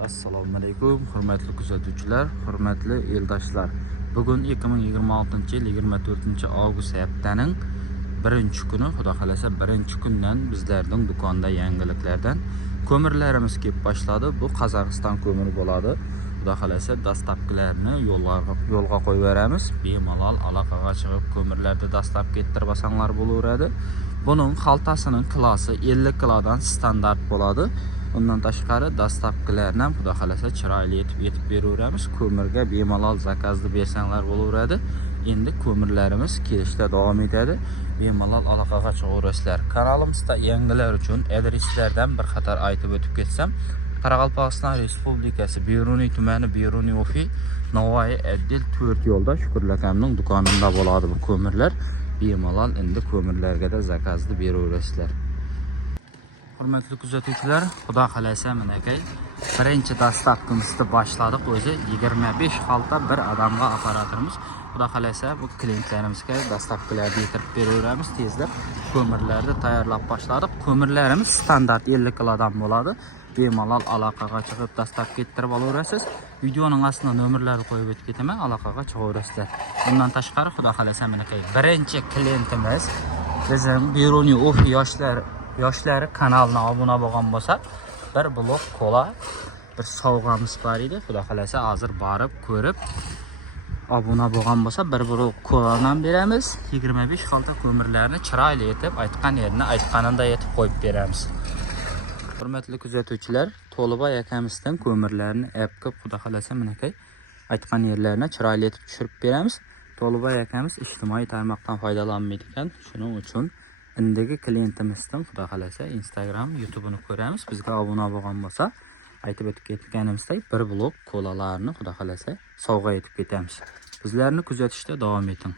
Assalomu alaykum, hurmatli kuzatuvchilar, hurmatli eldoshlar. Bugun 2026-yil 24-avgust haftaning 1-kuni, xudo xolasa 1-kundan bizlarning do'konda yangiliklardan ko'mirlarimiz kelib boshladi. Bu Qozog'iston ko'miri bo'ladi. Xudo xolasa dastlabkilarni yo'lga qo'yib beramiz. Bemalol aloqaga chiqib ko'mirlarda dastlab kettirib olsanglar bo'laveradi. Buning xaltasining klassi 50 kilodan standart bo'ladi. Undan tashqari dastlabkilarni ham xudo xolasa chiroyli etib beraveramiz. Ko'mirga bemalol zakazni bersanglar bo'laveradi. Endi ko'mirlarimiz kelishda davom etadi. Bemalol aloqaga chiqaverasizlar. Kanalimizda yangilar uchun adreslardan bir qator aytib o'tib ketsam, Qoraqalpog'iston Respublikasi Beruniy tumani Beruniy Ofi Navoiy Addel 4 yo'lda Shukur akamning do'konida bo'ladi bu ko'mirlar. Bemalol endi ko'mirlarga da zakazni beraverasizlar. Hurmatli kuzatuvchilar, xudo xolasa menakay birinchi dastlabkimizni boshladik. O'zi 25 xalta bir odamga aparatorimiz. Xudo xolasa bu klientlarimizga dastlabkilarni yetirib beraveramiz. Tezlab ko'mirlarni tayyorlab boshladik. Ko'mirlarimiz standart 50 kilodan bo'ladi. Bemalol aloqaga chiqib dastlab kettirib olaverasiz. Videoning ostida nomerlarni qo'yib o'tib ketaman, aloqaga chiqaverasizlar. Bundan tashqari xudo xolasa menakay birinchi klientimiz bizim Beruniy Ofi yoshlari kanalına obuna bo'lgan bo'lsa, bir blok kola, bir sovg'amiz bor edi. Xudo xolasa hozir borib ko'rib obuna bo'lgan bo'lsa, bir blok koladan beramiz. 25 xalta ko'mirlarni chiroyli etib, aytgan yerini aytganida yetib qo'yib beramiz. Hurmatli kuzatuvchilar, To'libay akamizdan ko'mirlarni olib, xudo xolasa menakay aytgan yerlarni chiroyli etib tushirib beramiz. To'libay akamiz ijtimoiy tarmoqdan foydalanmaydi ekan, shuning uchun indagi klientimizdan xudo xolasa Instagram, YouTube'ni ko'ramiz. Bizga obuna bo'lgan bo'lsa, aytib o'tib ketganimizdek bir blok kolalarni xudo xolasa sovg'a etib ketamiz. Bizlarni kuzatishda davom eting.